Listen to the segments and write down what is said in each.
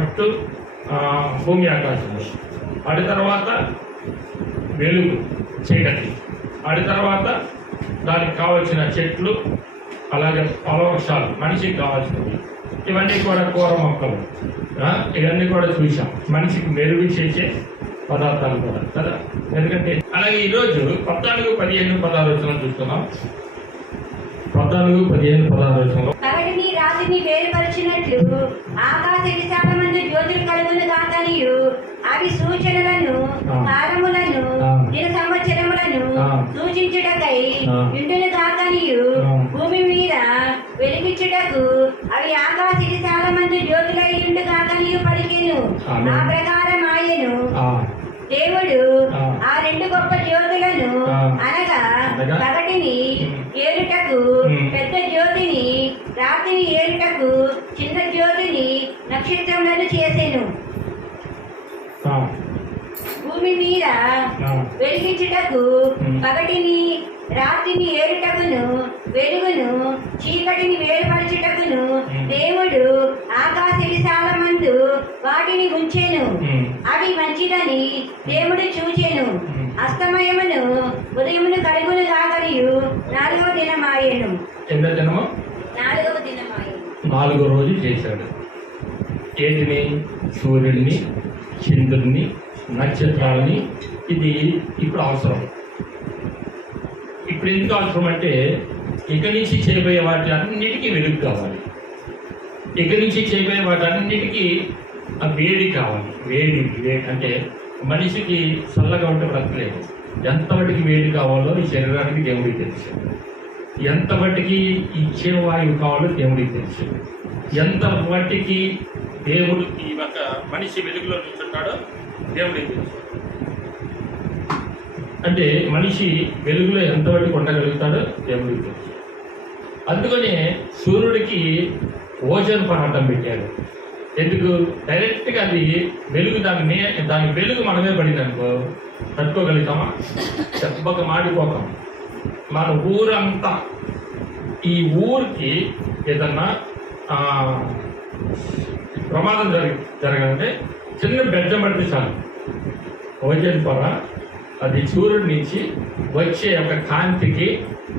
First భూమి ఆకాశము, ఆడి తర్వాత వెలుగు చీకటి, ఆడి తర్వాత దానికి కావలసిన చెట్లు, అలాగే ఫలవృక్షాలు మనిషికి కావాల్సినవి, ఇవన్నీ కూడా కూర మొక్కలు, ఇవన్నీ కూడా చూసాం. మనిషికి మెరుగు చేసే పదార్థాలు కూడా కదా. ఎందుకంటే అలాగే ఈరోజు 14, 15, 16 చూస్తున్నాం. 14, 15, 16 పగటిని రాత్రిని వేరుపరిచినట్లు ఆకాశ విశాలమందు జ్యోతులు కలుగును గాకనియు అవి సూచనలను కాలములను దిన సంవత్సరములను సూచించుటకై ఇండును గాకనియు భూమి మీద వెలిగించుటకు అవి ఆకాశ విశాలమందు జ్యోతులై ఉండు గాకనియు పలికెను. ఆ ప్రకారం ఆయను దేవుడు ఆ రెండు గొప్ప జ్యోతులను అనగా పగటిని ఏలుటకు పెద్ద జ్యోతిని, రాత్రిని ఏలుటకు చిన్న జ్యోతిని నక్షత్రములను చేసెను. భూమి మీద వెలిగించుటకు పగటిని రాత్రిని ఏలుటకును వెలుగును చీకటిని వేరుపరచుటకును దేవుడు ఆకాశ విశాలమందు వాటిని ఉంచెను. అవి మంచిదని దేవుడు చూచెను. అస్తమయమును ఉదయమును కలుగును గాకనియు 4వ దినమాయెను. 4వ దినమాయెను. 4వ రోజు చేశాడు. ఏటిని? సూర్యుడిని, చంద్రుడిని, నక్షత్రాలని. ఇది ఇప్పుడు అవసరం. ఇప్పుడు ఎందుకు అవసరం అంటే ఇక నుంచి చేయబోయే వాటి అన్నిటికీ వెలుగు కావాలి. ఇక నుంచి చేయబోయే వాటి అన్నిటికీ వేడి కావాలి. వేడి అంటే మనిషికి చల్లగా ఉంటే బ్రతకలేదు. ఎంత మట్టికి వేడి కావాలో ఈ శరీరానికి దేవుడికి తెలుసు. ఎంత మట్టికి ఇచ్చే వాయువు కావాలో దేవుడికి తెలుసు. ఎంత మట్టికి దేవుడు ఈ ఒక మనిషి వెలుగులో నిల్చుంటాడో దేవుడికి తెలుసు. అంటే మనిషి వెలుగులో ఎంత మట్టికి ఉండగలుగుతాడో దేవుడికి తెలుసు. అందుకనే సూర్యుడికి ఓజోన్ పరాటం పెట్టాడు. ఎందుకు? డైరెక్ట్గా అది వెలుగు దాని వెలుగు మనమే పడిందనుకో తట్టుకోగలుగుతామా? దెబ్బకి మాడిపోతాం. మన ఊరంతా ఈ ఊరికి ఏదన్నా ప్రమాదం జరగాలంటే చిన్న బెజ్జం పడితే చాలు, ఓజోన్ పొర అది సూర్యుడి నుంచి వచ్చే ఒక కాంతికి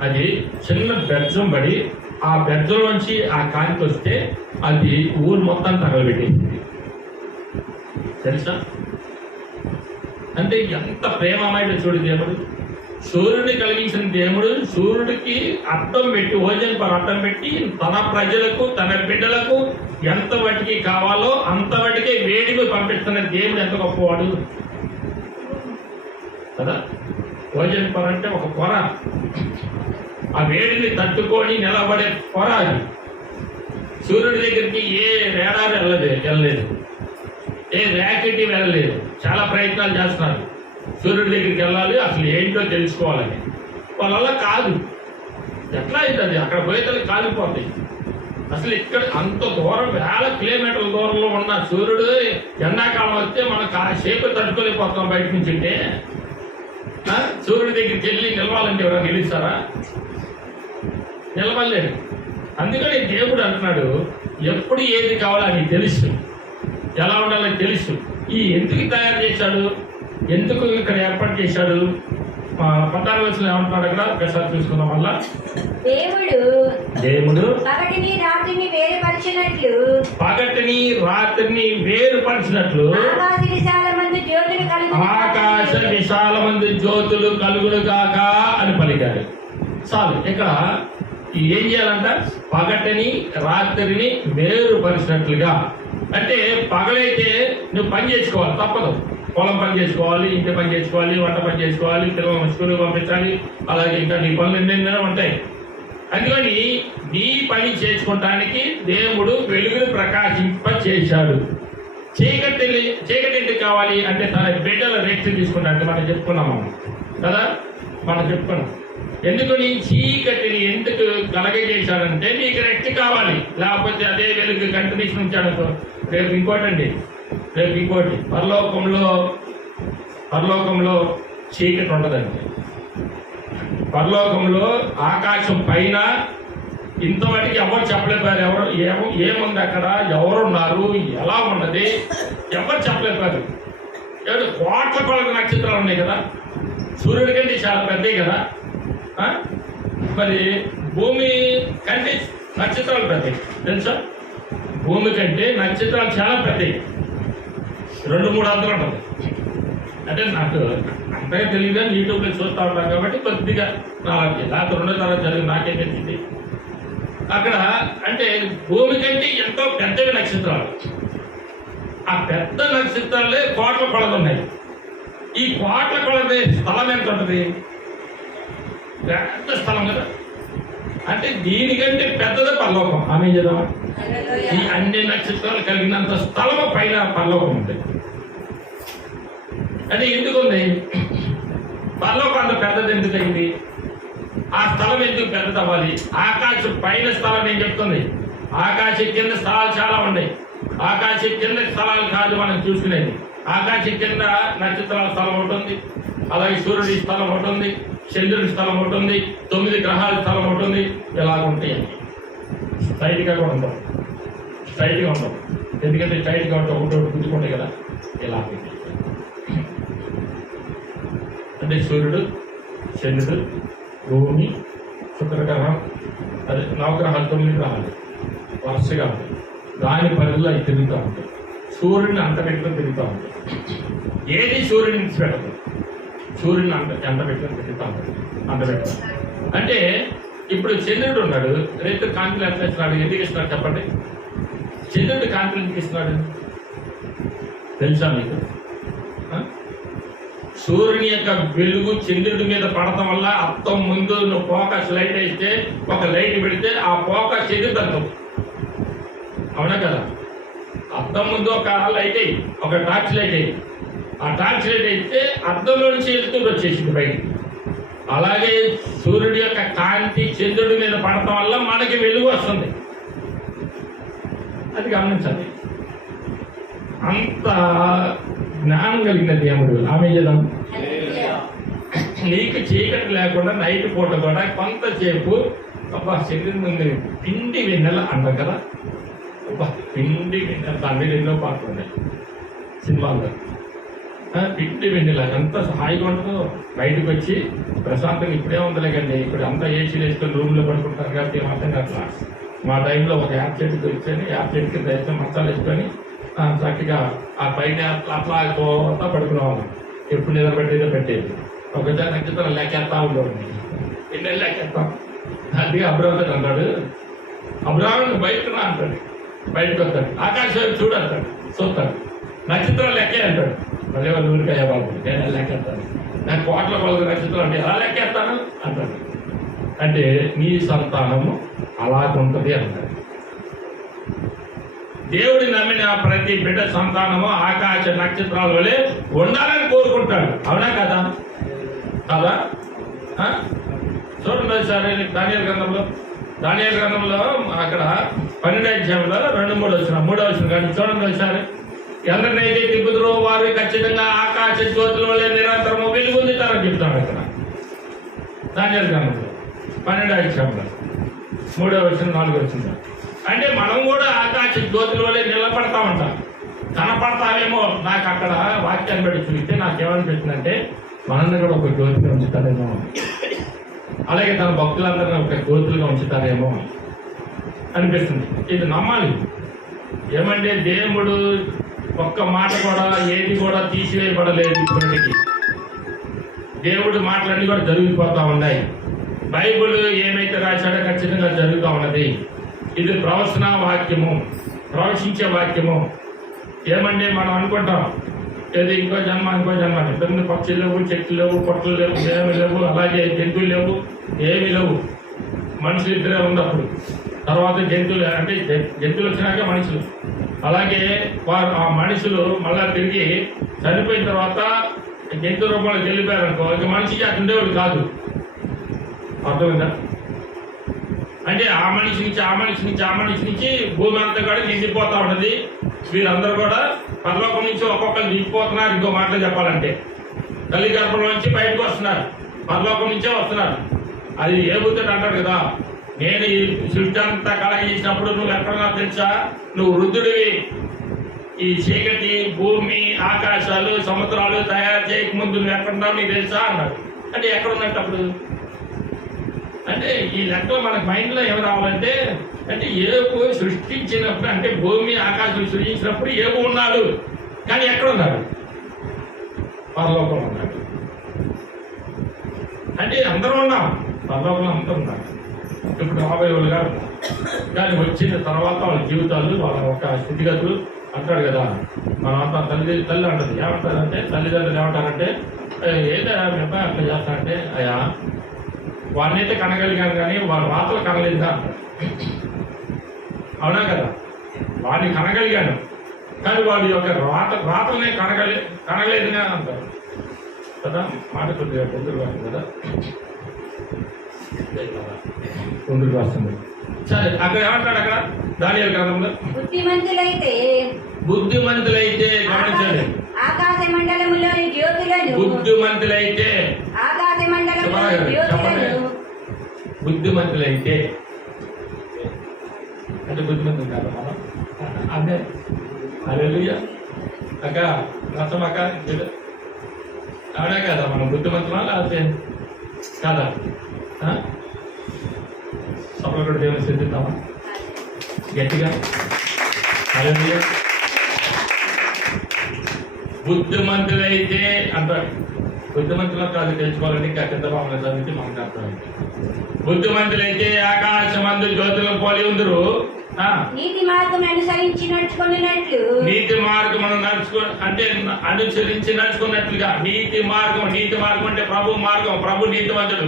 అది చిన్న బెజ్జం పడి ఆ బెజ్జం నుంచి ఆ కాంతి వస్తే అది ఊరు మొత్తం తగలబెట్టేసింది. తెలుసా? అంటే ఎంత ప్రేమమైన చూడు దేవుడు. సూర్యుడిని కలిగించిన దేవుడు సూర్యుడికి అర్థం పెట్టి, ఓజోన్ పర అర్థం పెట్టి తన ప్రజలకు తన బిడ్డలకు ఎంత వాటికి కావాలో అంత వాటికే వేడిని పంపిస్తున్న దేవుడు ఎంత గొప్పవాడు కదా. ఓజోన్ పొర అంటే ఒక పొర, ఆ వేడిని తట్టుకొని నిలబడే పొర. అది సూర్యుడి దగ్గరికి ఏ రేడార్ వెళ్ళలేదు, ఏ ర్యాకెట్ వెళ్ళలేదు. చాలా ప్రయత్నాలు చేస్తున్నారు సూర్యుడి దగ్గరికి వెళ్ళాలి, అసలు ఏంటో తెలుసుకోవాలని. వాళ్ళ కాదు. ఎట్లా అవుతుంది? అక్కడ పోయేతలు కాలిపోతాయి. అసలు ఇక్కడ అంత దూరం, వేల కిలోమీటర్ల దూరంలో ఉన్న సూర్యుడు ఎండాకాలం వస్తే మనకు ఆ షేపు తట్టుకోలేకపోతాం. బయట నుంచి ఉంటే సూర్యుడి దగ్గరికి వెళ్ళి నిలవాలంటే ఎవరైనా నిలుస్తారా? నిలవలేడు. అందుకని దేవుడు అంటున్నాడు ఎప్పుడు ఏది కావాలో అని తెలుసు, ఎలా ఉండాలని తెలుసు. ఈ ఎందుకు తయారు చేశాడు, ఎందుకు ఇక్కడ ఏర్పాటు చేశాడు? 16వ వచనం ఏమంటున్నాడు అక్కడ? ఒకసారి చూసుకుందాం. వల్ల దేవుడు పగటిని రాత్రిని వేరుపరిచినట్లు ఆకాశ విశాలమందు జ్యోతులు కలుగును గాక అని పలికాడు. చాలు. ఇక్కడ ఏం చేయాలంట? పగటిని రాత్రిని వేరుపరిచినట్లుగా. అంటే పగలైతే నువ్వు పని చేసుకోవాలి, తప్పదు. పొలం పని చేసుకోవాలి, ఇంటి పని చేసుకోవాలి, వంట పని చేసుకోవాలి, పిల్లలను స్కూల్కి పంపించాలి, అలాగే ఇంకా నీ పనులు ఎన్నెన్నో ఉంటాయి. అందుకని నీ పని చేసుకోవటానికి దేవుడు వెలుగును ప్రకాశింప చేశాడు. చీకటి ఎందుకు కావాలి అంటే తన బిడ్డల రెక్తి తీసుకుంటాడు. మనం చెప్పుకున్నాము కదా, మనం చెప్పుకున్నాం. ఎందుకని చీకటిని ఎందుకు కలగజేశాడంటే నీకు రెక్తి కావాలి, లేకపోతే అదే వెలుగు కంటిన్యూషన్ ఉంచాడు. రేపు ఇంకోటి పరలోకంలో చీకటి ఉండదండి. పరలోకంలో ఆకాశం పైన ఇంతవాటికి ఎవరు చెప్పలేపారు. ఎవరు ఏముంది అక్కడ, ఎవరున్నారు, ఎలా ఉన్నది ఎవరు చెప్పలేపారు. ఎవరు కోట్ల కొలది నక్షత్రాలు ఉన్నాయి కదా, సూర్యుడి కంటే చాలా పెద్దవి కదా. మరి భూమి కంటే నక్షత్రాలు పెద్దవి తెలుసా. భూమి కంటే నక్షత్రాలు చాలా పెద్దవి, 2-3 అంతలు ఉంటుంది. అంటే నాకు అంతగా తెలియదు, యూట్యూబ్లో చూస్తూ ఉంటాను కాబట్టి కొద్దిగా నాకు లేకపోతే 2వ తరగతి చదివి నాకేం తెలిసింది. అక్కడ అంటే భూమి కంటే ఎంతో పెద్దవి నక్షత్రాలు. ఆ పెద్ద నక్షత్రాలే కోట్ల కొలది ఉన్నాయి. ఈ కోట్ల కొలది స్థలం ఎంత ఉంటుంది, పెద్ద స్థలం కదా. అంటే దీనికంటే పెద్దదే పరలోకం. ఆమె చేద్దామా, ఈ అన్ని నక్షత్రాలు కలిగినంత స్థలము పైన పరలోకం ఉంటుంది. అంటే ఎందుకుంది పరలోకం అంత పెద్దది ఎందుకైంది, ఆ స్థలం ఎందుకు పెద్దది అవ్వాలి. ఆకాశం పైన స్థలం నేను చెప్తుంది, ఆకాశం కింద స్థలాలు చాలా ఉన్నాయి. ఆకాశం కింద స్థలాలు కాదు మనం చూసుకునేది. ఆకాశం కింద నక్షత్రాల స్థలం ఉంటుంది, అలాగే సూర్యుడి స్థలం ఉంటుంది, చంద్రుడి స్థలం ఉంటుంది, 9 గ్రహాల స్థలం ఉంటుంది. ఎలాగుంటాయి స్ట్రైట్గా కూడా ఉండవు, స్ట్రైట్గా ఉండవు. ఎందుకంటే స్ట్రైట్గా ఉంటే ఒకటి గుర్తుకుంటాయి కదా. ఇలా అంటే సూర్యుడు, చంద్రుడు, భూమి, శుక్రగ్రహం, అదే నవగ్రహాలు 9 గ్రహాలు వరుసగా ఉంటాయి. దాని పరిధిలో అవి తిరుగుతూ ఉంటాయి. సూర్యుడిని అంటపెట్టుకొని తిరుగుతూ ఉంటాయి. ఏది సూర్యుడిని విడిచిపెట్టదు, సూర్యుడిని అంటపెట్టుకొని తిరుగుతూ ఉంటాయి. అంటపెట్టుకొని అంటే ఇప్పుడు చంద్రుడు ఉన్నాడు, రేపు కాంతిలు ఎట్లా ఇస్తున్నాడు, ఎందుకు ఇస్తున్నాడు చెప్పండి. చంద్రుడు కాంతిలు ఎందుకు ఇస్తున్నాడు తెలుసా మీకు. సూర్యుని యొక్క వెలుగు చంద్రుడి మీద పడటం వల్ల అర్థం ముందు నువ్వు ఫోకస్ లైట్ వేస్తే, ఒక లైట్ పెడితే ఆ ఫోకస్ చంద్రుడు. అవునా కదా. అద్దం ముందు ఒక లైట్ అయ్యి, ఒక టార్చ్ లైట్ అయ్యి, ఆ టార్చ్ లైట్ అయితే అద్దంలో నుంచి వెళ్తూ వచ్చేసింది బయటికి. అలాగే సూర్యుడి యొక్క కాంతి చంద్రుడి మీద పడటం వల్ల మనకి వెలుగు వస్తుంది. అది గమనించాలి. అంత జ్ఞానం కలిగిన దేవుడు. ఆమె చేద్దాం. నీకు చీకటి లేకుండా నైట్ పూట కూడా కొంతసేపు అబ్బా చంద్రుడి ముందు పిండి వెన్నెల అంటాం కదా. అబ్బా పిండి వెన్నెల, దాని ఎన్నో పాటలు ఉన్నాయి సినిమాల్లో. పిండి వెన్నెల ఎంత హాయిగా ఉంటుందో. బయటకు వచ్చి ప్రశాంతంగా ఇప్పుడే ఉందలే కండి, ఇప్పుడు అంతా ఏసీలు వేసుకొని రూమ్లో పడుకుంటారు కాబట్టి ఏమంటాం అట్లా. మా టైంలో ఒక యాప్ చెట్టుకి వచ్చి యాప్ చెట్టు కింద వేస్తే మసాలా వేసుకొని చక్కగా ఆ పైన అట్లా పోతా పడుకునేవాళ్ళం. ఎప్పుడు నిద్రపెట్టేదో పెట్టేది. ఒకసారి నక్షత్రం లెక్కేస్తా ఉండేవాడిని. ఎన్నెళ్ళు లెక్కేస్తాం. అందుకే అబ్రాహ్మణ్ అంటాడు, అబ్రాహ్మణ్ బయటకు రా అంటాడు. బయటకు వస్తాడు, ఆకాశం చూడంటాడు, చూస్తాడు, నక్షత్రాలు లెక్కే అంటాడు. మళ్ళీ వాళ్ళు ఊరికయ్యా బాబు నేను లెక్కేస్తాను, నాకు కోట్ల కొలది నక్షత్రాలు అంటే ఎలా లెక్కేస్తాను అంటాడు. అంటే నీ సంతానము అలాగుంటుంది అంటాడు. దేవుడి నమ్మిన ప్రతి బిడ్డ సంతానము ఆకాశ నక్షత్రాల వలె ఉండాలని కోరుకుంటాడు. అవునా కదా కదా. చూడండి సరే దానియేలు గ్రంథంలో అక్కడ 12వ అధ్యాయంలో 2-3 వచ్చిన 3వ వచ్చిన కానీ చూడండి ఒకసారి. ఎవరినైతే తిప్పుతురో వారు ఖచ్చితంగా ఆకాశ జ్యోతుల వల్ల నిరంతరము వెలుగొందుతారని చెప్తాడు అక్కడ దానియేలు గ్రంథంలో 12వ అధ్యాయంలో 3వ వచ్చిన 4వ వచ్చిన. అంటే మనం కూడా ఆకాశ జ్యోతుల వల్లే నిలబడతా ఉంటాం. కనపడతామేమో. నాకు అక్కడ వాక్యాన్ని బట్టి చూస్తే నాకేమనిపిస్తుందంటే మనల్ని కూడా ఒక జ్యోతిగా ఉంచుతారేమో, అలాగే తన భక్తులందరినీ ఒక జ్యోతులుగా ఉంచుతారేమో అనిపిస్తుంది. ఇది నమ్మాలి. ఏమంటే దేవుడు ఒక్క మాట కూడా ఏది కూడా తీసివేయబడలేదు. ఇప్పటికి దేవుడు మాటలన్నీ కూడా జరిగిపోతూ ఉన్నాయి. బైబిల్ ఏమైతే రాశాడో ఖచ్చితంగా జరుగుతూ ఉన్నది. ఇది ప్రవచన వాక్యము, ప్రవచించే వాక్యము. ఏమంటే మనం అనుకుంటాం ఏది ఇంకో జన్మ ఇంతకుముందు పక్షులు లేవు, చెట్లు లేవు, పొట్టలు లేవు, ఏమి లేవు, అలాగే జంతువులు లేవు, ఏమి లేవు. మనుషులు ఇద్దరే ఉన్నప్పుడు తర్వాత జంతువులు, అంటే జంతువులు వచ్చినాక మనుషులు. అలాగే వారు ఆ మనుషులు మళ్ళా తిరిగి చనిపోయిన తర్వాత జంతు రూపంలో వెళ్ళిపోయారు అనుకో, ఇక మనిషికి అటు ఉండేవాడు కాదు. అర్థమైందా. అంటే ఆ మనిషి నుంచి భూమి అంతా కూడా నిండిపోతా ఉన్నది. వీరందరూ కూడా పరలోకం నుంచి ఒక్కొక్కరు దిగిపోతున్నారు. ఇంకో మాటలు చెప్పాలంటే తల్లి గర్భంలో నుంచి బయటకు వస్తున్నారు, పరలోకం నుంచే వస్తున్నారు. అది ఏ బుద్ధుడు అంటారు కదా, నేను ఈ సృష్టి అంతా కలగించినప్పుడు నువ్వు ఎక్కడున్నావు తెలుసా? నువ్వు వృద్ధుడివి. ఈ చీకటి, భూమి, ఆకాశాలు, సముద్రాలు తయారు చేయకముందు నువ్వు ఎక్కడున్నావు నీకు తెలుసా అన్నాడు. అంటే ఎక్కడున్నట్టు అప్పుడు? అంటే ఈ లెక్కలు మనకు మైండ్లో ఏమి రావాలంటే, అంటే ఏబు సృష్టించినప్పుడు, అంటే భూమి ఆకాశం సృష్టించినప్పుడు ఏబు ఉన్నాడు, కానీ ఎక్కడున్నాడు? పరలోకంలో ఉన్నాడు. అంటే అందరూ ఉన్నాం, పరలోకంలో అందరూ ఉన్నారు. ఇప్పుడు 50 ఏళ్ళుగా ఉన్నారు. కానీ వచ్చిన తర్వాత వాళ్ళ జీవితాలు, వాళ్ళ ఒక స్థితిగతులు అంటాడు కదా. మనంతా తల్లి అంటది, ఏమంటారంటే తల్లిదండ్రులు ఏమంటారంటే, ఏదో మీ అబ్బాయి అట్లా చేస్తారంటే, అయ్యా వాడినైతే కనగలిగాను కానీ వాళ్ళ రాతలు కనలేదా అంటారు. అవునా కదా? వాడిని కనగలిగాను కానీ వాళ్ళ యొక్క రాతలనే కనగలేదుగా అంటారు కదా. మాట కొద్దిగా ముందుకు వస్తుంది కదా, ముందుకు వస్తుంది. సరే, అక్కడ ఏమంటాడు? అక్కడ దానియేలు గ్రంథంలో బుద్ధిమంతులైతే గమనించండి, ఆకాశ మండలములోని జ్యోతులను, బుద్ధిమంతులైతే ఆకాశ మండలములోని జ్యోతులను, బుద్ధిమంతులైతే అంటే బుద్ధిమంతులు కాదు మనం. అదే హల్లెలూయా అక్క, రసం అక్క, అవునా కదా? మనం బుద్ధిమంతులా లేకపోతే కాదా? సభలో కూడా దేవుని సిద్ధిద్దామా గట్టిగా? హల్లెలూయా. బుద్ధిమంతులైతే అంటారు. బుద్ధిమంతులు కాదు తెలుసుకోవాలని ఇంకా కింద భావన చదివితే మనకు అర్థమైంది. బుద్ధిమంతులైతే ఆకాశమందు జ్యోతులు పోలి ఉందరు, నీతి మార్గం అనుసరించి నడుచుకున్నట్లు, నీతి మార్గం అంటే అనుసరించి నడుచుకున్నట్లుగా. నీతి మార్గం అంటే ప్రభు మార్గం. ప్రభు నీతిమంతుడు,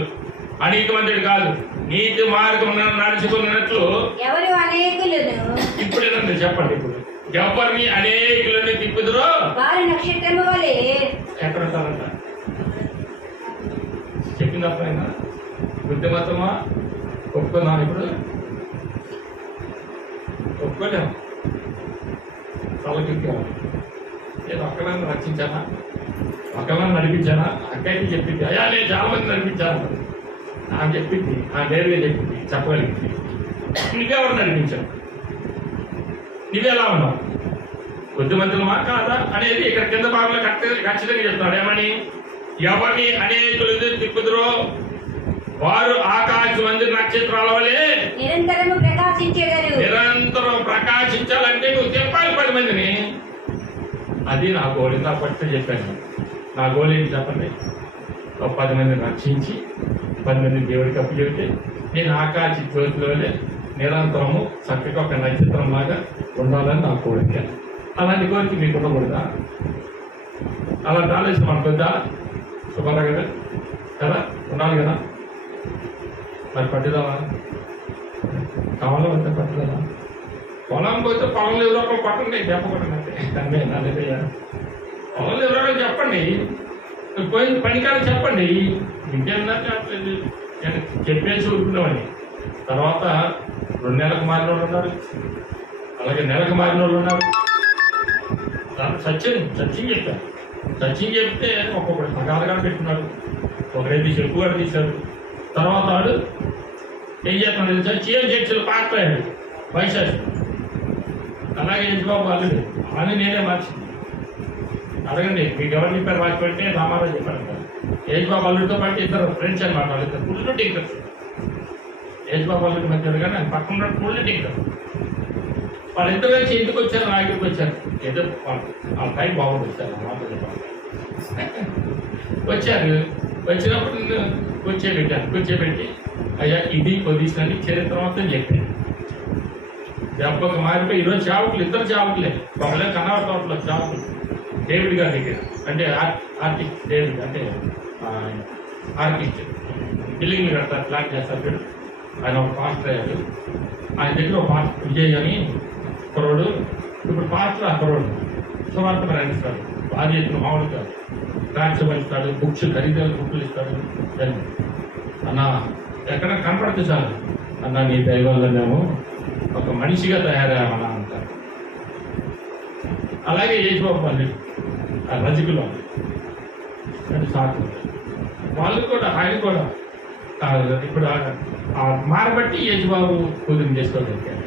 అనీతిమంతుడు కాదు. నీతి మార్గం నడుచుకున్నట్లు ఎవరు అనేకులను, ఇప్పుడు ఏదంటే చెప్పండి, ఇప్పుడు ఎవరిని అనేకులను తిప్పుదురో వారు నక్షత్రము వలె ఎక్కడుంటారంట. చెప్పింది అర్థమైనా? బుద్ధిమంతమా ఒప్పుకున్నాను. ఇప్పుడు ఒప్పుకోలేము. తలకి నేను ఒక్కదాన్ని రక్షించానా, ఒక్కదాన్ని నడిపించానా? అక్కడికి చెప్పింది, అయ్యా నేను చాలా మంది నడిపించాను అని చెప్పింది. ఆ నేరుగా చెప్పింది, చెప్పగలిగింది. నువ్వెవరు నడిపించావు? నువ్వెలా ఉన్నావు? బుద్ధిమంతులమా కాదా అనేది ఇక్కడ కింద భాగంలో ఖచ్చితంగా చెప్తున్నాడు. ఏమని? ఎవరిని అనేకులు తిప్పుదురో వారు ఆకాశమందు నక్షత్రాల వలె నిరంతరము ప్రకాశించేదరు. నిరంతరం ప్రకాశించాలంటే నువ్వు చెప్పాలి 10 మందిని. అది నా గోల్. ఇంత ఫస్ట్ చెప్పాను. నా గోల్ ఏంటి చెప్పండి? 10 మందిని రక్షించి 10 మందిని దేవుడికి అప్పు చెబితే నేను ఆకాశ జ్యోతుల వలె నిరంతరము చక్కగా ఒక నక్షత్రం లాగా ఉండాలని నా కోరిక. అలాంటి కోరిక మీకు ఉండకూడదా? అలాంటి ఆలోచన మనకు వద్దా? శుభ్రంగా కదా కదా ఉండాలి కదా. మరి పట్టుదలా కావాలో వద్ద పట్టుదలా? పొలం పోతే పొలం ఎవరో ఒకరు కొట్టండి, చెప్పకూడదంటే దాన్ని నల్లయ్యా పొలం ఎవరో చెప్పండి, పోయిన పనికాడ చెప్పండి. ఇంకేందా చెప్పేసి ఊరుకున్నామని. తర్వాత 2 నెలలకు మారిన వాళ్ళు ఉన్నారు, అలాగే నెలకు మారిన వాళ్ళు ఉన్నారు. సత్యం చెప్పారు. సత్యం చెప్తే ఒక్కొక్కటి సగాలుగా పెట్టుకున్నాడు, ఒకరైతే చెప్పుగా తీశాడు. తర్వాత వాడు ఏం చేస్తున్నాడు తెలుసా? చీఎం చర్చలు పాకపోయాడు వైశాఖ. అలాగే యజ్బాబు అల్లుడు అని నేనే మార్చింది. అడగండి, మీకు ఎవరు చెప్పారు రాసిపెట్టే? రామారావు చెప్పారు కదా. యజ్బాబు అల్లుడితో పాటు 2 ఫ్రెండ్స్ అనమాట. వాళ్ళిద్దరు ఫుల్ టింకర్స్. యజ్బాబు అల్లుడి మధ్యలో కానీ ఆయన పక్కన ఉన్న ఫుల్ టింకర్. వాళ్ళిద్దరు కలిసి ఎందుకు వచ్చారు? నా దగ్గరికి వచ్చారు. ఏదో వాళ్ళ టైం బాగుంది వచ్చారు మాట చెప్పాలి. వచ్చారు. వచ్చినప్పుడు కూర్చోబెట్టి అయ్యా ఇది పొజిషన్ చరిత్ర మొత్తం చెప్పాను. దెబ్బకు మారిపోయి ఈరోజు చావుకులు, 2 చావుకులే. ఒకళ్ళే కన్నడ తోటలో చావుకులు. డేవిడ్ గారి దగ్గర అంటే ఆర్టిస్ట్, డేవిడ్ అంటే ఆర్టిస్ట్, బిల్డింగ్లు కడతారు, ప్లాన్ చేస్తారు. ఆయన ఒక పాస్టర్ అయ్యాడు. ఆయన దగ్గర ఒక పాస్టర్ విజయ్ అని కుర్రోడు. ఇప్పుడు పాస్టర్ ఆ కుర్రోడు సువార్త ప్రయాణిస్తాడు. భార్య ఎత్తున మామూలు కాదు, ట్రాక్స్ పంచుతాడు, బుక్స్ ఖరీదైన బుక్లు ఇస్తాడు. అన్న ఎక్కడ కనపడితే చాలు, అన్న నీ దైవాలనేమో ఒక మనిషిగా తయారయ్యామన్నా అంటారు. అలాగే యేసుబాబు వాళ్ళు ఆ రజకులు అంటే సాకు వాళ్ళు కూడా, ఆయన కూడా ఇప్పుడు మారబట్టి యేసుబాబు కూతురు చేసుకోగలిగాడు.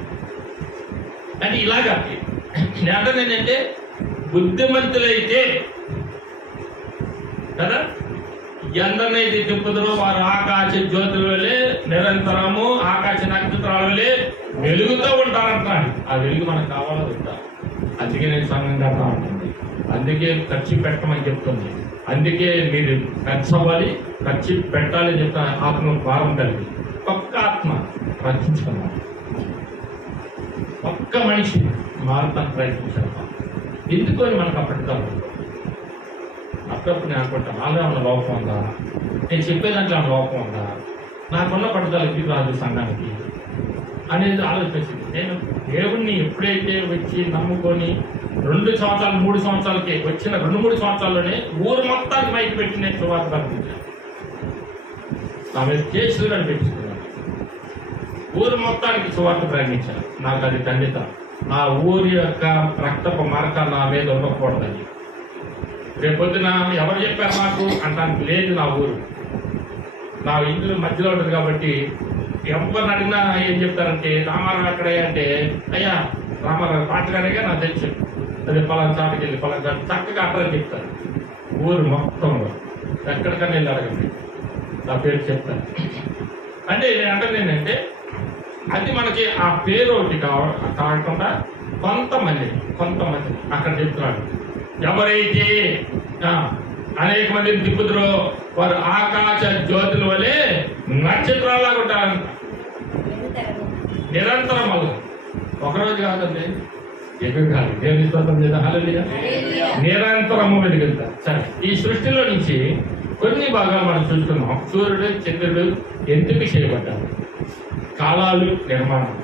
అంటే ఇలాగా నేను ఏంటంటే బుద్ధిమంతులైతే కదా ఎందరినైతే తిప్పుదరో వారు ఆకాశ జ్యోతుల వలె నిరంతరము ఆకాశ నక్షత్రాల వలె వెలుగుతూ ఉంటారంటాడు. ఆ వెలుగు మనకు కావాలో వద్దా? అందుకే నేను సంఘంగా ఉంటుంది, అందుకే ఖర్చు పెట్టమని చెప్తుంది, అందుకే మీరు ఖర్చు అవ్వాలి, ఖర్చు పెట్టాలని చెప్తా. ఆత్మ భారం కలిగి ఒక్క ఆత్మ రక్షించుకున్నాం, ఒక్క మనిషి మారుతాను ప్రయత్నించాలి. ఎందుకు అని మనకు అప్పటిదాకా అప్పుడప్పుడు నేను అనుకుంటాను, నాలో ఏమన్నా లోపం ఉందా, నేను చెప్పేదాంట్లో ఏమన్నా లోపం ఉందా, నాకున్న పట్టుదలకి రాజు సంఘానికి అనేది ఆలోచించింది. నేను దేవుణ్ణి ఎప్పుడైతే వచ్చి నమ్ముకొని 2 సంవత్సరాలు 3 సంవత్సరాలకి వచ్చిన 2-3 సంవత్సరాల్లోనే ఊరు మొత్తానికి మైకి పెట్టి నేను సువార్త ప్రకటించాను. నా మీద కేసులు కూడా పెట్టించుకున్నాను, ఊరు మొత్తానికి సువార్త ప్రకటించాను. నాకు అది దండిత. నా ఊరి యొక్క రక్తపు మరక నా మీద ఉండకూడదని. రేపొద్దున ఎవరు చెప్పారు నాకు అంటానికి లేదు. నా ఊరు నా ఇంట్లో మధ్యలో ఉంటుంది కాబట్టి ఎవరిని అడిగినా ఏం చెప్తారంటే రామారావు ఎక్కడే అంటే, అయ్యా రామారావు పాటగానేగా నాకు తెలుసు, అదే పలానా చాటుకి వెళ్ళి పలానా చాటు చక్కగా అట్లని చెప్తారు. ఊరు మొత్తంలో ఎక్కడికన్నా వెళ్ళి అడగండి, నా పేరు చెప్తాను. అంటే నేను అంటే ఏంటంటే అది మనకి ఆ పేరు ఒకటి కాకుండా కొంతమంది అక్కడ చెప్తున్నాడు. ఎవరైతే అనేక మందిని తిప్పుతురో వారు ఆకాశ జ్యోతుల వలె నక్షత్రాలాగా ఉంటారంట. నిరంతరం వల్ల ఒకరోజు కాదండి, ఎదురు కాదు. దేవుని స్తోత్రం చేద్దాం. హల్లెలూయా. నిరంతరము వెలుగుతారు. సరే, ఈ సృష్టిలో నుంచి కొన్ని భాగాలు మనం చూసుకున్నాం. సూర్యుడు చంద్రుడు ఎందుకు చేయబడ్డారు, కాలాలు నిర్మాణం,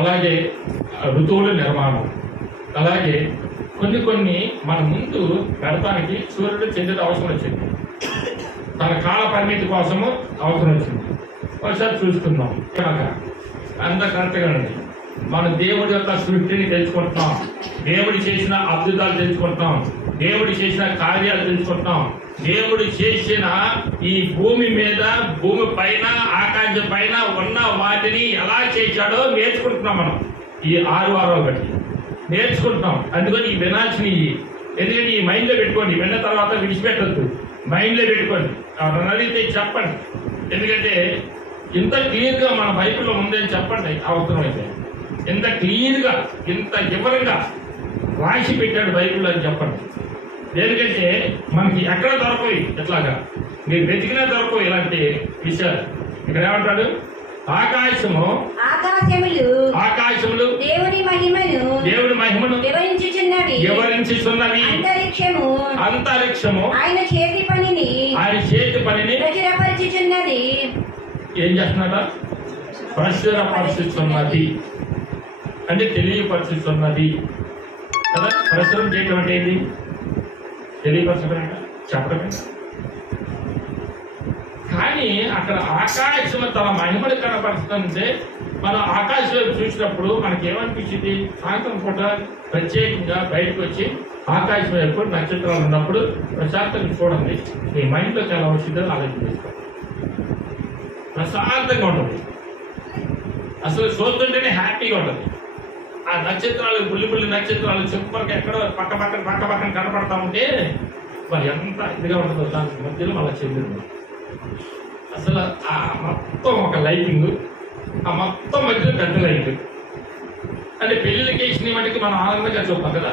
అలాగే ఋతువుల నిర్మాణం, అలాగే కొన్ని మన ముందు గడపడానికి సూర్యుడు చంద్రుడు అవసరం వచ్చింది, తన కాల పరిమితి కోసము అవసరం వచ్చింది. ఒకసారి చూసుకుందాం. కనుక అంత కరెక్ట్గా ఉంది. మనం దేవుడి యొక్క సృష్టిని తెలుసుకుంటున్నాం, దేవుడు చేసిన అద్భుతాలు తెలుసుకుంటున్నాం, దేవుడు చేసిన కార్యాలు తెలుసుకుంటున్నాం, దేవుడు చేసిన ఈ భూమి మీద, భూమి పైన, ఆకాశం పైన ఉన్న వాటిని ఎలా చేశాడో నేర్చుకుంటున్నాం. మనం ఈ 6 వారాలు బట్టి నేర్చుకుంటున్నాం. అందుకని ఈ వినాల్సినవి, ఎందుకంటే ఈ మైండ్లో పెట్టుకోండి, విన్న తర్వాత విడిచిపెట్టద్దు, మైండ్లో పెట్టుకోండి. అడిగితే చెప్పండి, ఎందుకంటే ఇంత క్లియర్గా మన బైబిల్లో ఉందని చెప్పండి. అవసరమైతే ఇంత క్లియర్గా ఇంత వివరంగా రాసి పెట్టాడు బైబిల్లో అని చెప్పండి. ఎందుకంటే మనకి ఎక్కడ దొరకవు ఎట్లాగా, మీరు వెతికినా దొరకవు ఇలాంటి విషయాలు. ఇక్కడ ఏమంటాడు, ఆకాశములు దేవుని మహిమను వివరించుచున్నవి, అంతరిక్షము ఆయన చేతి పనిని ప్రచురపరచుచున్నది. ఏం చేస్తున్నాడా? ప్రచురపరచుచున్నది అంటే తెలియపరచుచున్నది కదా. ప్రచురం చేయటం అంటే ఏంటి? తెలియపరచడం, చెప్పడమే. కానీ అక్కడ ఆకాశం తన మహిమను కనపరుస్తుంటే మనం ఆకాశం వైపు చూసినప్పుడు మనకి ఏమనిపించింది? సాయంత్రం పూట ప్రత్యేకంగా బయటకు వచ్చి ఆకాశం వైపు నక్షత్రాలు ఉన్నప్పుడు ప్రశాంతంగా చూడండి, మీ మైండ్లోకి ఎలా వచ్చిందో ఆలోచించేస్తాం. ప్రశాంతంగా ఉంటుంది, అసలు చూస్తుంటేనే హ్యాపీగా ఉంటుంది. ఆ నక్షత్రాలు, బుల్లి నక్షత్రాలు చెప్పరికి ఎక్కడో పక్క పక్కన కనపడతా ఉంటే మరి ఎంత ఇదిగా ఉంటుందో. దానికి మధ్యలో మళ్ళీ చెందింది అసలు ఆ మొత్తం ఒక లైటింగ్, ఆ మొత్తం మధ్యలో పెద్ద లైట్. అంటే పెళ్లిళ్ళకి వేసిన వాటికి మనం ఆనందంగా చూస్తాం కదా,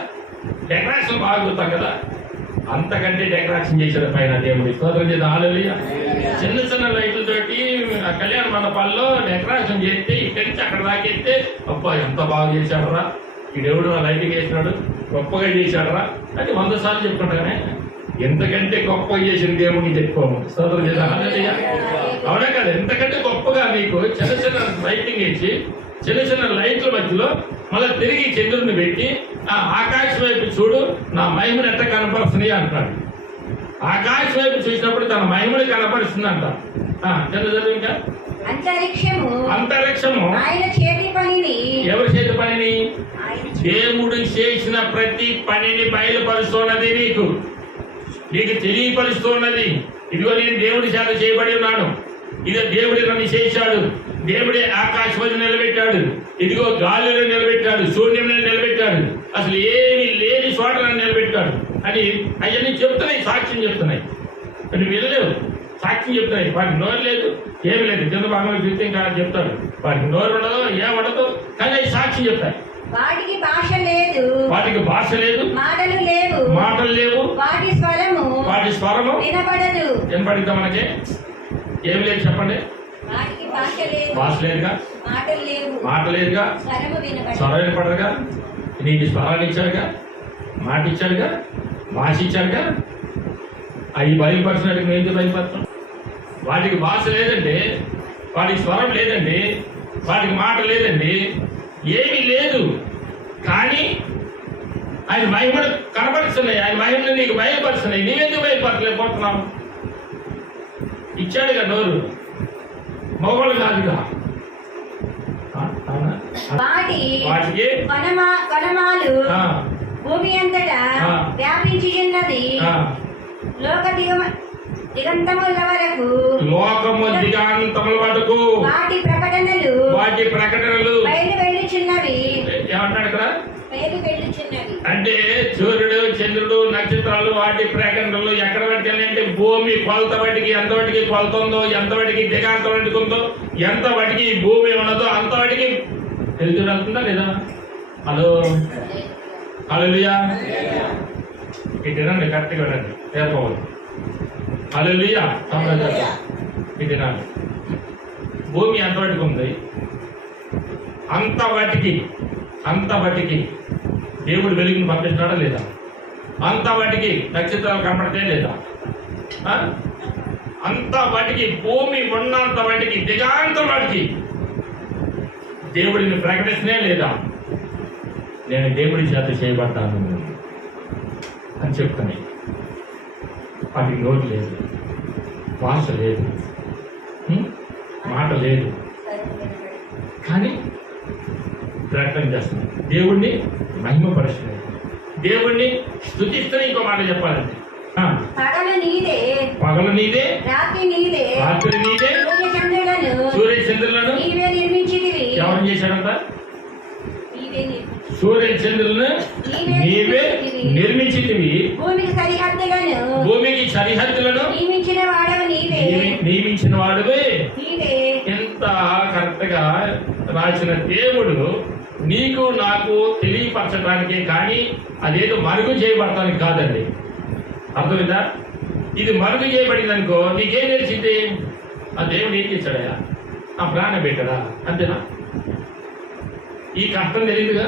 డెకరేషన్ బాగా చూస్తాం కదా, అంతకంటే డెకరేషన్ చేశాడు పైన దేవుడి స్తోత్రం చేద్దాం. హల్లెలూయా. చిన్న లైట్లతోటి కళ్యాణ మండపాల్లో డెకరేషన్ చేస్తే ఇక్కడి నుంచి అక్కడ దాకెత్తే అబ్బా ఎంత బాగా చేశాడరా ఈ దేవుడు, లైటింగ్ వేసినాడు, గొప్పగా చేశాడరా అని 100 సార్లు చెప్పుకుంటానే. ఎంతకంటే గొప్పగా చేసిన దేవుడిని చెప్పుకోము. స్తోత్రం చేద్దాం. హల్లెలూయా. అవునా కదా? ఎంతకంటే గొప్పగా నీకు చిన్న లైటింగ్ వేసి చిన్న లైట్ల మధ్యలో మళ్ళీ తిరిగి చంద్రుడిని పెట్టి ఆ ఆకాశం వైపు చూడు, నా మహిమను ఎంత కనపరుస్తుంది అంటాడు. ఆకాశం వైపు చూసినప్పుడు తన మహిమను కనపరుస్తుంది అంట. ఇంకా అంతరిక్షము ఆయన చేతి పనిని, ఎవరి చేతి పనిని? దేవుడు చేసిన ప్రతి పనిని బయలుపరుస్తున్నది, నీకు తెలియపరుస్తున్నది. ఇదిగో నేను దేవుడి చేత చేయబడి ఉన్నాను, ఇదే దేవుడే నన్ను చేశాడు, దేవుడే ఆకాశం నిలబెట్టాడు, ఇదిగో గాలిలో నిలబెట్టాడు, శూన్యంలో నిలబెట్టాడు, అసలు ఏమి లేని చోట నన్ను నిలబెట్టాడు అని అవన్నీ చెప్తున్నాయి, సాక్ష్యం చెప్తున్నాయి. నువ్వు వెళ్ళలేవు, సాక్ష్యం చెప్తున్నాయి. వాటికి నోరు లేదు, ఏమి లేదు. కింద భాగంలో చూస్తే ఇంకా చెప్తాడు, వాటికి నోరు ఉండదు, ఏముండదు, కానీ అవి సాక్ష్యం చెప్తాయి. వాటికి భాష లేదు, వాటికి భాష లేదు, మాటలు లేవు, మాటలు లేవు, వాటి స్వరము వినపడదు. వినపడిద్దా మనకి? ఏం లేదు చెప్పండి. వాటికి భాష లేదు, భాష లేదుగా, మాట లేదుగా, స్వరం వినపడదుగా. నీకు స్వరాన్ని ఇచ్చాడుగా, మాట ఇచ్చాడుగా, భాష ఇచ్చాడుగా. అవి బయలుపరిచినట్టు మేము బయలుపరుస్తాం. వాటికి భాష లేదండి, వాటికి స్వరం లేదండి, వాటికి మాట లేదండి, ఏమీ లేదు. కానీ ఆయన మహిమను కనపరుస్తున్నాయి, ఆయన మహిమను నీకు బయలుపరుస్తున్నాయి. నీవెందుకు బయలుపరచలేకపోతున్నావు? ఇచ్చాడుగా నోరు, మొగలు కాదుగా. వాటికి వనమాలు భూమి అంతటా వ్యాపించి ఉన్నది, లోక దిగంతముల వరకు, లోకము దిగాంతముల వరకు వాటి ప్రకటనలు బయలు వెళ్ళుచున్నవి. ఏమంటాడు ఇక్కడ? బయలు వెళ్ళుచున్నవి అంటే సూర్యుడు, చంద్రుడు, నక్షత్రాలు, వాటి ప్రకటనలు ఎక్కడ పట్టుకెళ్ళి అంటే భూమి కొలత వాటికి ఎంత వాటికి కొలత ఉందో, ఎంత వాటికి దిగాంతం వాటికి ఉందో, ఎంత వాటికి భూమి ఉన్నదో అంత వాటికి వెళ్తుందా లేదా? హలో హల్లెలూయా. ఇటునండి, కరెక్ట్గా వినండి, ఏర్పవాలి. హల్లెలూయా. ఇటునండి. భూమి ఎంత వాటికి ఉంది, అంత వాటికి దేవుడు వెలుగుని పంపిస్తున్నాడా లేదా? అంత వాటికి నక్షత్రాలు కనపడితే లేదా? అంత వాటికి భూమి ఉన్నంత వాటికి దిగాంతం వాటికి దేవుడిని ప్రకటిస్తూనే లేదా? నేను దేవుడి చేత చేయబడ్డాను అని చెప్తున్నాయి. వాటికి నోటు లేదు, భాష లేదు, మాట లేదు, కానీ ప్రకటన చేస్తున్నాయి. దేవుణ్ణి మహిమపరుస్తున్నాయి, దేవుణ్ణి స్తుతిస్తూనే. ఇంకో మాట చెప్పాలంటే పగలు నీదే, రాత్రి నీదే, సూర్య చంద్రులను నీవే నిర్మించితివి. ఎవరు చేశాడంట? సూర్య చంద్రులను నీవే నిర్మించితివి. భూమికి సరిహద్దులను నియమించిన వాడువే. ఎంత కరెక్ట్ గా రాసిన దేవుడు నీకు నాకు తెలియపరచడానికే కానీ అదేదో మరుగు చేయబడటానికి కాదండి. అర్థమైందా? ఇది మరుగు చేయబడింది అనుకో, నీకేం తెలిసింది? ఆ దేవుడు ఏం చేశాడయా? ఆ ప్రాణం పెట్టడా, అంతేనా? ఈ కష్టం తెలియదుగా.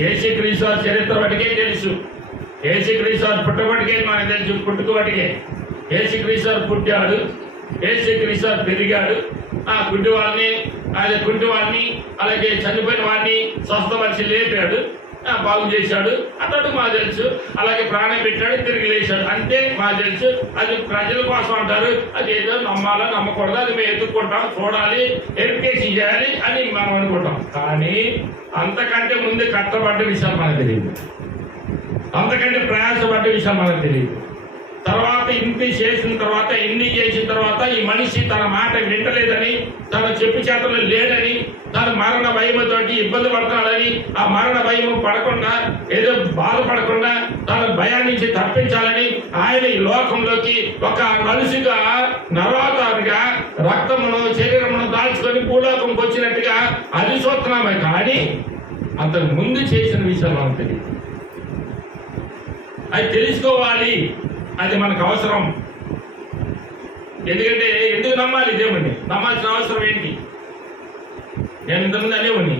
యేసుక్రీస్తు చరిత్ర బట్టికే తెలుసు, యేసుక్రీస్తు పుట్టబడికే మనకు తెలుసు, పుట్టుకబట్టికే. యేసుక్రీస్తు పుట్టాడు, యేసుక్రీస్తు పెరిగాడు, ఆ కుంటి వారిని అలాగే చనిపోయిన వారిని స్వస్థపరిచి లేపాడు, బాగు చేశాడు, అతడు మాకు తెలుసు. అలాగే ప్రాణం పెట్టాడు, తిరిగి లేచాడు, అంతే మాకు తెలుసు. అది ప్రజల కోసం అంటారు, అది ఏదో నమ్మాలా నమ్మకూడదు, అది మేము ఎత్తుక్కుంటాం, చూడాలి, వెరిఫికేషన్ చేయాలి అని మనం అనుకుంటాం. కానీ అంతకంటే ముందు కష్టపడ్డ విషయాలు మనకు తెలియదు, అంతకంటే ప్రయాసపడ్డ విషయాలు మనకు తెలియదు. తర్వాత ఇంటి చేసిన తర్వాత, ఎన్ని చేసిన తర్వాత ఈ మనిషి తన మాట వింటలేదని, తన చెప్పు చేతలు లేడని, తన మరణ భయముతోటి ఇబ్బంది పడుతున్నాడని, ఆ మరణ భయము పడకుండా, ఏదో బాధపడకుండా తన భయాన్ని నుంచి తప్పించాలని ఆయన ఈ లోకంలోకి ఒక మనిషిగా నరవతారుగా రక్తమును శరీరమును దాల్చుకొని భూలోకంకి వచ్చినట్టుగా అది చూస్తున్నామే. కానీ అంతకు ముందు చేసిన విషయాలు మనకు తెలియదు. అది తెలుసుకోవాలి, అది మనకు అవసరం. ఎందుకంటే ఎందుకు నమ్మాలి దేవుణ్ణి? నమ్మాల్సిన అవసరం ఏంటి? నేను ఇంతకుముందు అనేవాడిని,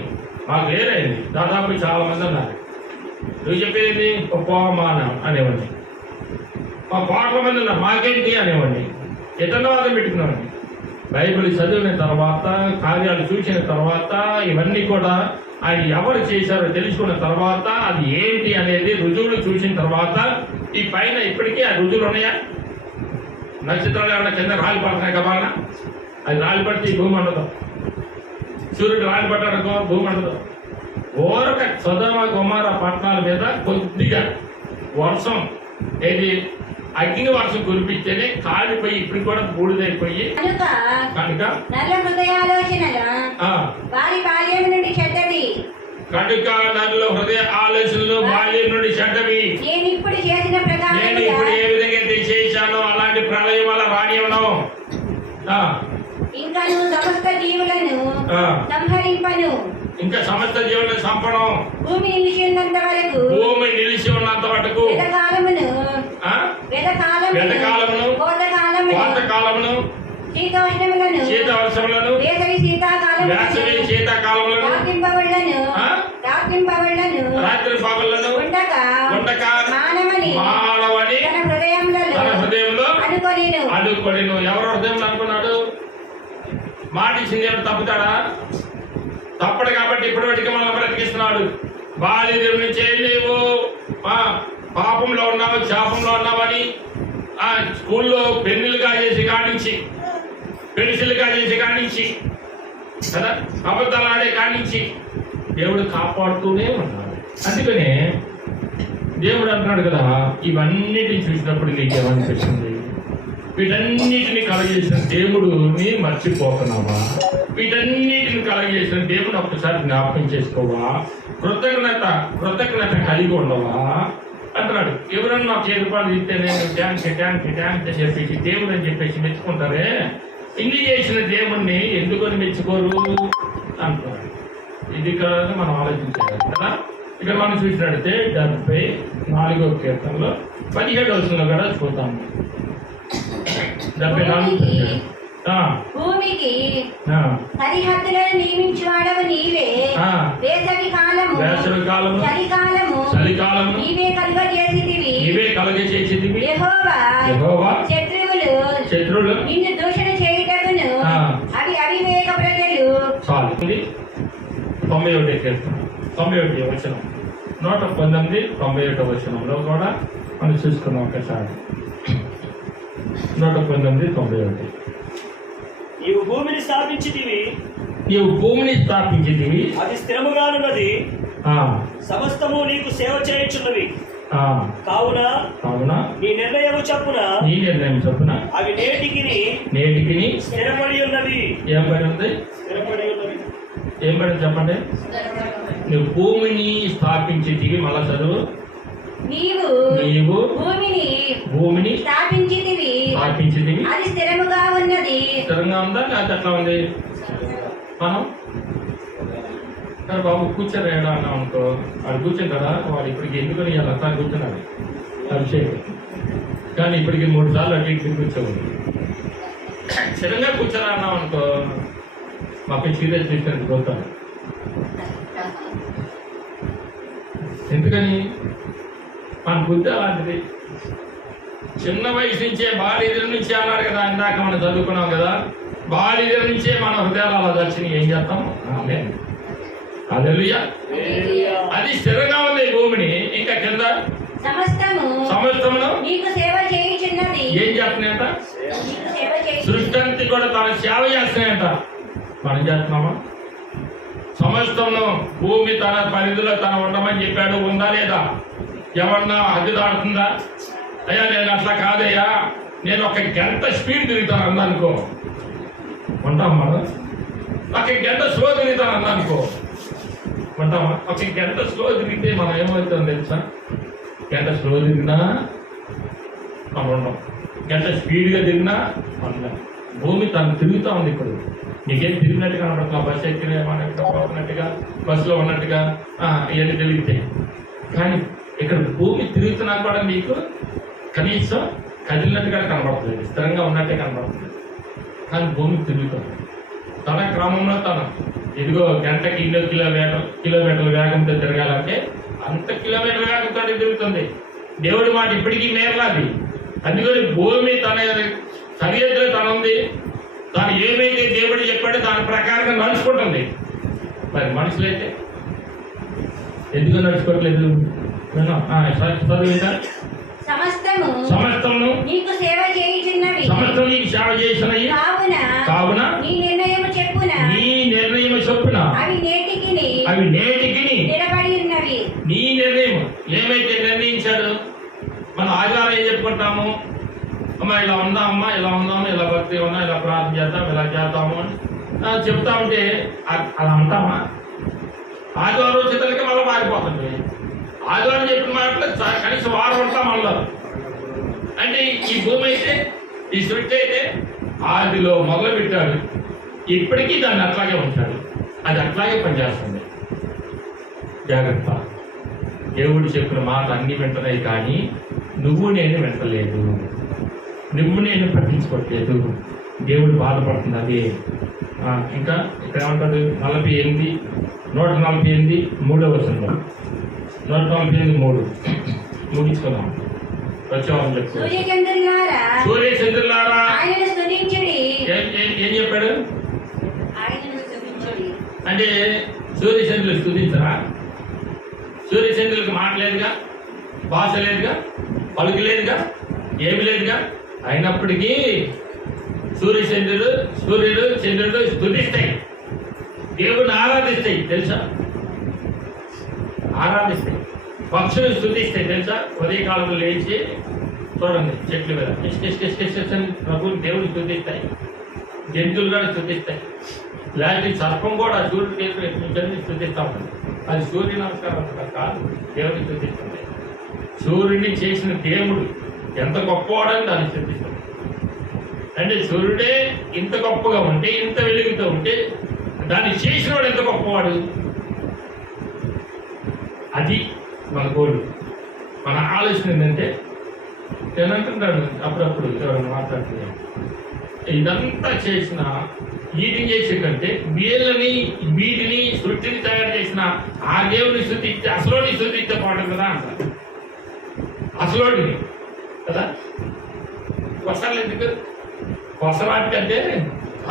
మాకు లేదండి, దాదాపు చాలా మంది అన్నారు. నువ్వు చెప్పేది ఉపమానం అనేవాడిని. మా కోట్ల మంది ఉన్నారు, మాకేంటి అనేవాడిని. ఇతరవాదం పెట్టుకున్నామండి. బైబిల్ చదివిన తర్వాత, కార్యాలు చూసిన తర్వాత, ఇవన్నీ కూడా ఆయన ఎవరు చేశారో తెలుసుకున్న తర్వాత, అది ఏంటి అనేది రుజువులు చూసిన తర్వాత, ఈ పైన ఇప్పటికీ ఆ రుజువులు ఉన్నాయా? నక్షత్రాలు ఏమన్నా కింద రాలి పడుతున్నాయి కదా, అది రాలి పడితే ఈ భూమి ఉండదు. సూర్యుడు రాలి పడ్డాడుకో భూమి ఉండదు. ఓరక సొదొమ గొమొర్రా పట్టణాల మీద కొద్దిగా వర్షం ఏది అగ్ని వర్షం కురిపిస్తేనే కాలిపోయి ఇప్పుడు కూడా బూడిదైపోయి కనుక కనుక నల్ల హృదయాలోచనలు ఆ, వారి బాల్యం నుండి చెడ్డది. కనుక నన్ను హృదయ ఆలోచనలు బాల్యం నుండి చెడ్డవి. నేను ఇప్పుడు చేసిన నేను ప్రకారం ఇప్పుడు ఏ విధంగా అయితే చేశానో అలాంటి ప్రళయం వల్ల రానివ్వను. ఇంకా నువ్వు సమస్త జీవులను ఆ. సంహరింపను. ఇంకా సమస్త జీవులను చంపడం. భూమి నిలిచి ఉన్నంత వరకు భూమి నిలిచి ఉన్నంత మటుకు వెదకాలమును ఆ? వెదకాలమును వెదకాలమును, కోతకాలమును కోతకాలమును, శీతోష్ణములను శీతవర్షములను, వేసవి శీతాకాలములను వేసవి శీతాకాలములను, రాత్రింపవళ్ళను ఆ? రాత్రింపవళ్ళను రాత్రి పగళ్లను ఉండక ఉండక మానవని మానవని తన హృదయంలో తన హృదయంలో అనుకొనిను. అడుక్కొని ఎవరు హృదయంలో అనుకున్నాడు? మాట ఇచ్చింది ఏమైనా తప్పుతాడా? తప్పడు కాబట్టి ఇప్పటివరకు మనం బ్రతికిస్తున్నాడు. బాల్యం నుంచే నీవు పాపంలో ఉన్నావు, శాపంలో ఉన్నావని స్కూల్లో పెన్నులుగా చేసి కానించి, పెన్సిల్గా చేసి కానించి కదా, అబద్ధాలు ఆడే కానించి దేవుడు కాపాడుతూనే ఉన్నాడు. అందుకనే దేవుడు అంటున్నాడు కదా, ఇవన్నిటిని చూసినప్పుడు నీకేమనిపిస్తుంది? వీటన్నిటిని కలగజేసిన దేవుడుని మర్చిపోతున్నావా? వీటన్నిటిని కలగజేసిన దేవుడు ఒక్కసారి జ్ఞాపకం చేసుకోవా? కృతజ్ఞత కలిగి ఉండవా అంటున్నాడు. ఎవరన్నా నాకు 7 రూపాయలు ఇస్తే నేను ట్యాంక్ అని చెప్పేసి దేవుడు అని చెప్పేసి మెచ్చుకుంటారే, ఇన్ని చేసిన దేవుణ్ణి ఎందుకని మెచ్చుకోరు అంటున్నాడు. ఇది కదా మనం ఆలోచించాలి కదా. ఇక్కడ మనం చూసినట్లయితే 74వ కీర్తనలో 17వ వచనంలో కూడా చూద్దాం. 74 భూమికి సరిహద్దులను నియమించువాడవు నీవే. వేసవి కాలము చలికాలము నీవే కలుగజేసితివి. యెహోవా శత్రువులు నిన్ను దూషణ చేయుటకును అవి అవివేక ప్రజలు. 91 కీర్తన 91 వచనం 119 91 వచనంలో కూడా మనం చూసుకున్నాం ఒకసారి. 119 91 నీవు భూమిని స్థాపించితివి, అది స్థిరముగానున్నది, సమస్తము నీకు సేవ చేయుచున్నవి. కావున నీ నిర్ణయము చొప్పున అవి నేటికి స్థిరపడి ఉన్నవి. ఏం పడి ఉంది? ఏం పడి చెప్పండి. నువ్వు భూమిని స్థాపించితివి. మళ్ళా చదువు. నీవు భూమిని స్థాపించితివి. అది స్థిరముగా ఉన్నది. స్థిరంగా ఉందా లేకపోతే ఎట్లా ఉంది? మనం బాబు కూర్చోరేడా అన్నాం అనుకో, వాడు కూర్చొని కదా, వాడు ఇప్పటికి ఎందుకని అట్లా కూర్చున్నాడు అభిషేకం. కానీ ఇప్పటికి 3 సార్లు అటు ఇటు కూర్చోవాలి. స్థిరంగా కూర్చోరా అన్నాం అనుకో, మాకు సీరియస్ తీసుకొని పోతాడు. ఎందుకని? మన బుద్ధి అలాంటిది. చిన్న వయసు నుంచే బాల్యం నుంచే అన్నాడు కదా, ఇందాక మనం చదువుకున్నాం కదా, బాల్యం నుంచే మన హృదయాలు అలా దర్శనం ఏం చేస్తాం? హల్లెలూయా. అది స్థిరంగా ఉంది భూమిని. ఇంకా కింద సమస్తమును నీకు సేవ చేయుచున్నది. ఏం చేస్తున్నాయంట? సృష్టి అంతా కూడా తన సేవ చేస్తున్నాయంట. మనం చేస్తున్నామా? సమస్తమును భూమి తన పరిధిలో తన ఉండమని చెప్పాడు. ఉందా లేదా? ఎవరన్నా హద్దు దాడుతుందా? అయ్యా నేను అట్లా కాదయ్యా, నేను 1 గంట స్పీడ్ తిరుగుతాను అందనుకో, ఉంటాం మనం. 1 గంట స్లో తిరుగుతాను అందనుకో, ఉంటామా? 1 గంట స్లో తిరిగితే మనం ఏమవుతుందో తెలుసా? గంట స్లో తిరిగినా మనం ఉంటాం, గంట స్పీడ్గా తిరిగినా మనం. భూమి తను తిరుగుతూ ఉంది. ఇప్పుడు నీకేం తిరిగినట్టుగా కనపడుతున్నా, బస్సు ఎక్కిన పోతున్నట్టుగా, బస్సులో ఉన్నట్టుగా ఇవన్నీ తిరుగుతాయి. కానీ ఇక్కడ భూమి తిరుగుతున్నా కూడా నీకు కనీసం కదిలినట్టుగా కనబడుతుంది, స్థిరంగా ఉన్నట్టే కనబడుతుంది. కానీ భూమి తిరుగుతుంది తన క్రమంలో తను. ఇదిగో గంటకి 2 కిలోమీటర్ల వేగంతో తిరగాలంటే అంత కిలోమీటర్ వేగంతో తిరుగుతుంది. దేవుడి మాట ఇప్పటికీ నేర్లాది. అందుకని భూమి తన సరిహద్దులో తను ఉంది. తాను ఏమైతే దేవుడు చెప్పాడో దాని ప్రకారంగా నడుచుకుంటుంది. మరి మనుషులైతే ఎందుకు నడుచుకోవట్లేదు? సమస్తము నీకు సేవ చేయుచున్నవి. సమస్తం నీకు సేవ చేసినవి. కావున నీ నిర్ణయము చొప్పున అవి నేటికి స్థిరపడి ఉన్నవి. నీ నిర్ణయం ఏమైతే నిర్ణయించాడు, మన మనం ఆదివారం ఏం చెప్పుకుంటాము? అమ్మ ఇలా ఉందామమ్మా, ఇలా ఉందాము, ఇలా భక్తి ఉన్నా, ఇలా ప్రార్థన చేద్దాం, ఇలా చేద్దాము అని చెప్తా ఉంటే అలా అంటామా? ఆదివారం వచ్చేసరికి మళ్ళీ మారిపోతుంది. ఆదివారం చెప్పిన మాటలు కనీసం వారం ఉంటాం మళ్ళీ. అంటే ఈ భూమి అయితే, ఈ సృష్టి అయితే ఆదిలో మొదలు పెట్టాడు, ఇప్పటికీ దాన్ని అట్లాగే ఉంటాడు, అది అట్లాగే పనిచేస్తుంది. జాగ్రత్త. దేవుడు చెప్పిన మాట అన్ని వింటున్నాయి, కానీ నువ్వు నేను వింటలేదు, నువ్వు నేను పట్టించుకోవట్లేదు. దేవుడు బాధపడుతుంది. అదే ఇంకా ఇక్కడ ఏమంటాడు? 48 148 3వ వచనంలో 148:3 ముగించుకుందాం. వచ్చేవాళ్ళని చెప్తాడు. సూర్యచంద్రులారా ఏం చెప్పాడు? అంటే సూర్యచంద్రులు స్తుతించరా? సూర్యచంద్రులకు మాట లేదుగా, భాష లేదుగా, పలుకు లేదుగా, ఏమి లేదుగా. అయినప్పటికీ సూర్యుడు చంద్రుడు స్తుతిస్తాయి, దేవుడిని ఆరాధిస్తాయి. తెలుసా? ఆరాధిస్తాయి. పక్షులు స్తుతిస్తాయి. తెలుసా? ఉదయకాలంలో లేచి చూడండి, చెట్ల మీద ప్రభుని దేవుడు స్తుతిస్తాయి. జంతువులు కూడా స్తుతిస్తాయి. లేకపోతే సర్పం కూడా సూర్యుడు స్తుతిస్తా ఉంటుంది. అది సూర్య నమస్కారం కాదు, దేవుడిని స్తుతిస్తుంది. సూర్యుడిని చేసిన దేవుడు ఎంత గొప్పవాడని దాన్ని స్తుతిస్తుంది. అంటే సూర్యుడే ఇంత గొప్పగా ఉంటే, ఇంత వెలుగుతూ ఉంటే, దాన్ని చేసిన వాడు ఎంత గొప్పవాడు. అది మన గోడు. మన ఆలోచన ఏంటంటే, నేనంటున్నాడు అప్పుడప్పుడు ఎవరైనా మాట్లాడుతున్నాను, ఇదంతా చేసిన వీటిని చేసే కంటే వీటిని సృష్టిని తయారు చేసిన ఆ దేవుని స్తుతిస్తే, అసలోని స్తుతిస్తే బాగుంటుంది కదా అంటారు. అసలోడిని కదా, కొసలు ఎందుకు? కొసలాటి కంటే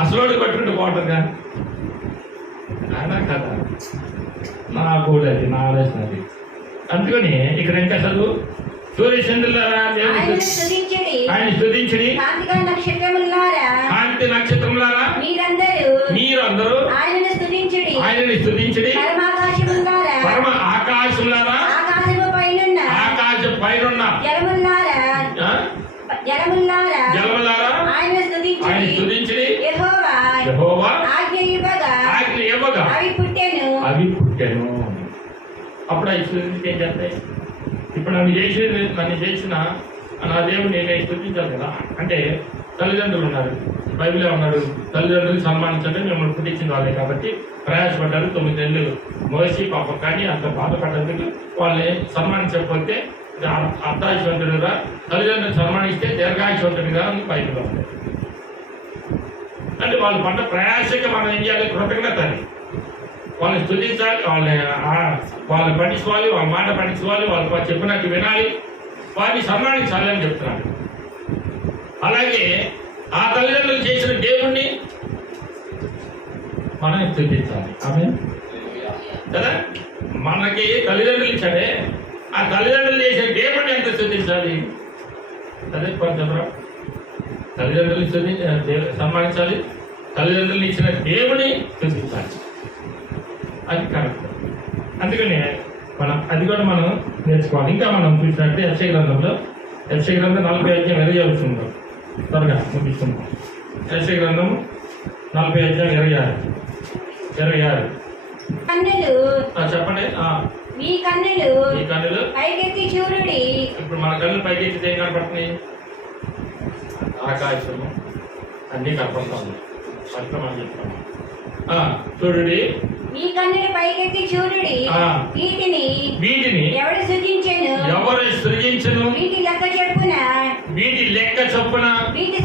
అసలోడి పట్టుకుంటే బాగుంటుందిగా అన్నా కదా. నా గోడు అది, నా ఆలోచన అది. అందుకని ఇక్కడ ఇంకా చదువు. సూర్యచంద్రులారా ఆయన స్తుతించడి, కాంతి నక్షత్రములారా మీరందరూ ఆయనని స్తుతించడి, పరమ ఆకాశములారా ఆకాశం పైనున్న జలములారా ఆయన స్తుతించడి. యెహోవా ఆజ్ఞ ఇవ్వగా అవి పుట్టెను. అప్పుడు అవి స్తుతించి ఏం చేస్తాయి? ఇప్పుడు నన్ను చేసిన నా దేవుడు నేను స్తుతించాలి కదా. అంటే తల్లిదండ్రులు ఉన్నారు, బైబిలే ఉన్నాడు, తల్లిదండ్రులు సన్మానించండి, మిమ్మల్ని పుట్టించిన వాళ్ళే కాబట్టి ప్రయాసపడ్డారు. 9 ఏళ్ళు మోసి పాపం, కానీ అంత బాధపడ్డందుకు వాళ్ళని సన్మానించకపోతే అర్ధాయుషవంతుడుగా, తల్లిదండ్రులు సన్మానిస్తే దీర్ఘాయుషవంతుడిగా అని బైబిల్లో ఉంది. అంటే వాళ్ళు పడ్డ ప్రయాసకి మనం ఏం చేయాలి? కృతజ్ఞత. వాళ్ళని స్తుతించాలి, వాళ్ళని పట్టించుకోవాలి, వాళ్ళ మాట పట్టించుకోవాలి, వాళ్ళు చెప్పినట్టు వినాలి, వారిని సన్మానించాలి అని చెప్తున్నాడు. అలాగే ఆ తల్లిదండ్రులు చేసిన దేవుణ్ణి మనం స్తుతించాలి. ఆమేన్ కదా. మనకి తల్లిదండ్రులు ఇచ్చాడే, ఆ తల్లిదండ్రులు చేసిన దేవుణ్ణి ఎంత స్తుతించాలి? అదే చెప్పరా, తల్లిదండ్రులు సన్మానించాలి, తల్లిదండ్రులు ఇచ్చిన దేవుని స్తుతించాలి. అది కరెక్ట్. అందుకని అది కూడా మనం నేర్చుకోవాలి. ఇంకా మనం చూసినట్టే యెషయా గ్రంథం 45 వస్తుందో త్వరగా ముగిస్తున్నాం. యెషయా గ్రంథం 45:26 చెప్పండి. మీ కన్నులు పైకెత్తి చూడుడి. ఇప్పుడు మన కళ్ళు పైకెత్తితే ఏం కనపడుతున్నాయి? ఆకాశము అన్నీ కనపడుతుంది. అట్లా మనం చెప్తాము. చూడుడి, మీ కన్నులు పైకెత్తి చూడుడి. వీటిని ఎవరు సృజించెను? వీటి లెక్క చొప్పున వీటి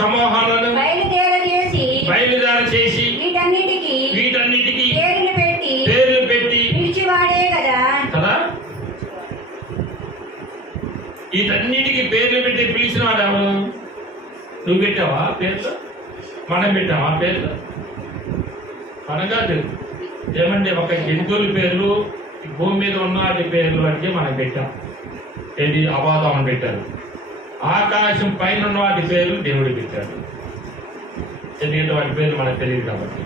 సమూహములను బయలుదేర చేసి వీటన్నిటికీ పేర్లు పెట్టి పిలిచివాడే కదా. వీటన్నిటికీ పేర్లు పెట్టి పిలిచిన వాడు ఎవరు? నువ్వు పెట్టావా పేర్లు? మనం పెట్టావా పేర్లు? మనం కాదు. ఏమంటే ఒక జంతువుల పేర్లు, భూమి మీద ఉన్న వాటి పేర్లు అంటే మనం పెట్టాం. ఏది? అబాధం అని పెట్టారు. ఆకాశం పైన ఉన్న వాటి పేర్లు దేవుడు పెట్టాడు. ఎందుకంటే వాటి పేర్లు మనకు తెలియదు కాబట్టి.